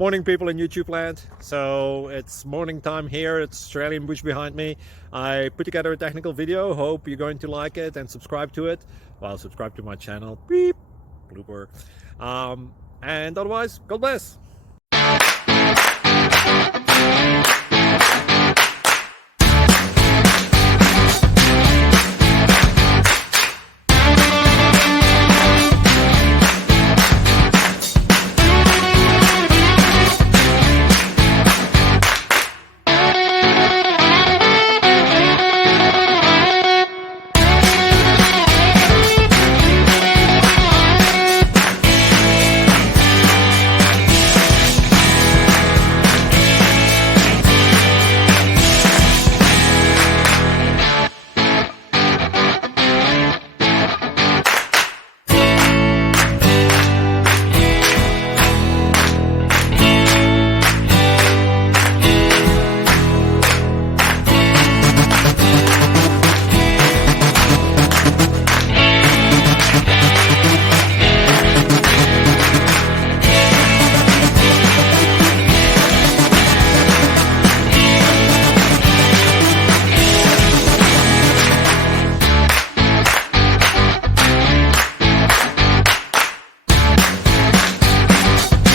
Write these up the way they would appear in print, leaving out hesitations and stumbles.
Morning, people in YouTube land. So it's morning time here. It's Australian bush behind me. I put together a technical video. Hope you're going to like it and subscribe to it. Well, subscribe to my channel. Beep. Blooper. And otherwise, God bless.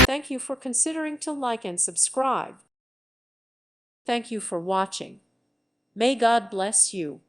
Thank you for considering to like and subscribe. Thank you for watching. May God bless you.